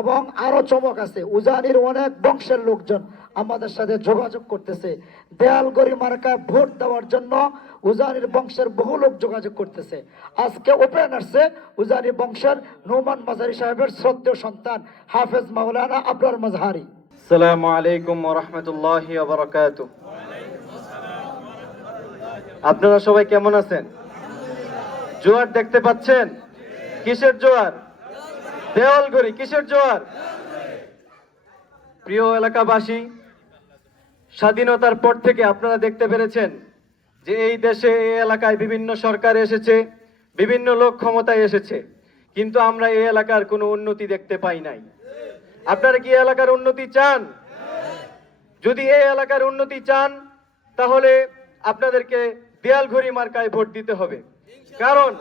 এবং আরো চমক আছে, উজানির অনেক বংশের লোকজন আমাদের সাথে যোগাযোগ করতেছে। দেয়ালগড়ি মার্কায় ভোট দেওয়ার জন্য উজানির বংশের বহু লোক যোগাযোগ করতেছে। আজকে ওপেন আসছে উজানি বংশের নোমান মাজারি সাহেবের শ্রদ্ধেয় সন্তান হাফেজ মাওলানা আবরার মাজহারি। আসসালামু আলাইকুম ওয়া রাহমাতুল্লাহি ওয়া বারাকাতুহু। আপনারা সবাই কেমন আছেন? জোয়ার দেখতে পাচ্ছেন? কিসের জোয়ার? দেওয়ালগড়ি। কিসের জোয়ার? প্রিয় এলাকাবাসী, স্বাধীনতার পর থেকে আপনারা দেখতে পেরেছেন যে এই দেশে এই এলাকায় বিভিন্ন সরকার এসেছে, বিভিন্ন লোক ক্ষমতায় এসেছে, কিন্তু আমরা এই এলাকার কোনো উন্নতি দেখতে পাই নাই। আপনারা কি এই এলাকার উন্নতি চান? যদি এই এলাকার উন্নতি চান তাহলে আপনাদেরকে দেয়ালঘড়ি মার্কায় ভোট দিতে হবে। কারণ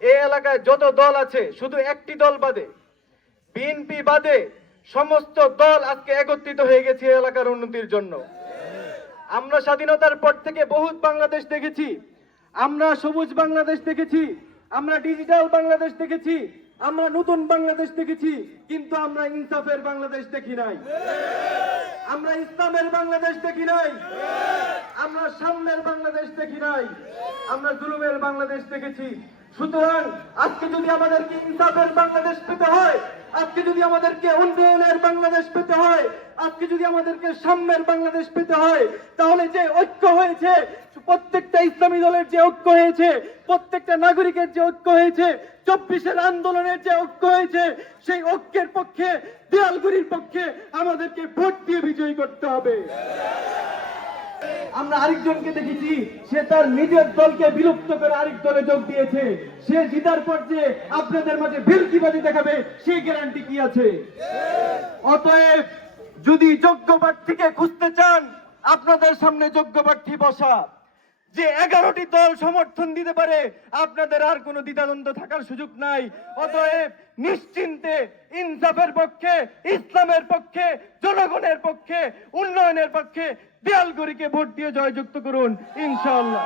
এই এলাকায় যত দল আছে, শুধু একটি দল বাদে, বিএনপি বাদে সমস্ত দল আজকে একত্রিত হয়ে গেছে এই এলাকার উন্নতির জন্য। আমরা স্বাধীনতার পর থেকে বহুত বাংলাদেশ দেখেছি, আমরা সবুজ বাংলাদেশ দেখেছি, আমরা ডিজিটাল বাংলাদেশ দেখেছি, আমরা নতুন বাংলাদেশ দেখেছি, কিন্তু আমরা ইনসাফের বাংলাদেশ দেখি নাই, আমরা ইসলামের বাংলাদেশ দেখি নাই, আমরা সাম্যের বাংলাদেশ দেখি নাই, আমরা জুলুমের বাংলাদেশ দেখেছি। সুতরাং আজকে যদি আমাদেরকে ইনসাফের বাংলাদেশ পেতে হয়, আজকে যদি আমাদেরকে উন্নয়নের বাংলাদেশ পেতে হয়, আজকে যদি আমাদেরকে সাম্যের বাংলাদেশ পেতে হয়, তাহলে যে ঐক্য হয়েছে, প্রত্যেকটা ইসলামী দলের যে ঐক্য হয়েছে, প্রত্যেকটা নাগরিকের যে ঐক্য হয়েছে, 24-এর আন্দোলনের যে ঐক্য হয়েছে, সেই ঐক্যের পক্ষে, দেয়ালগড়ির পক্ষে আমাদেরকে ভোট দিয়ে বিজয়ী করতে হবে। আমরা আরেকজনকে দেখেছি, সে তার নিজের দলকে বিলুপ্ত করে আরেক দলে যোগ দিয়েছে। সে জিতার পর যে আপনাদের মাঝে ভেলকিবাজি দেখাবে, সেই গ্যারান্টি কি আছে? অতএব যদি যোগ্য প্রার্থীকে খুঁজতে চান, আপনাদের সামনে যোগ্য প্রার্থী বসা। যে 11টি দল সমর্থন দিতে পারে, আপনাদের আর কোনো দ্বিধাদ্বন্দ্ব থাকার সুযোগ নাই। অতএব নিশ্চিন্তে ইনসাফের পক্ষে, ইসলামের পক্ষে, জনগণের পক্ষে, উন্নয়নের পক্ষে দেয়ালগড়িকে ভোট দিয়ে জয়যুক্ত করুন ইনশাআল্লাহ।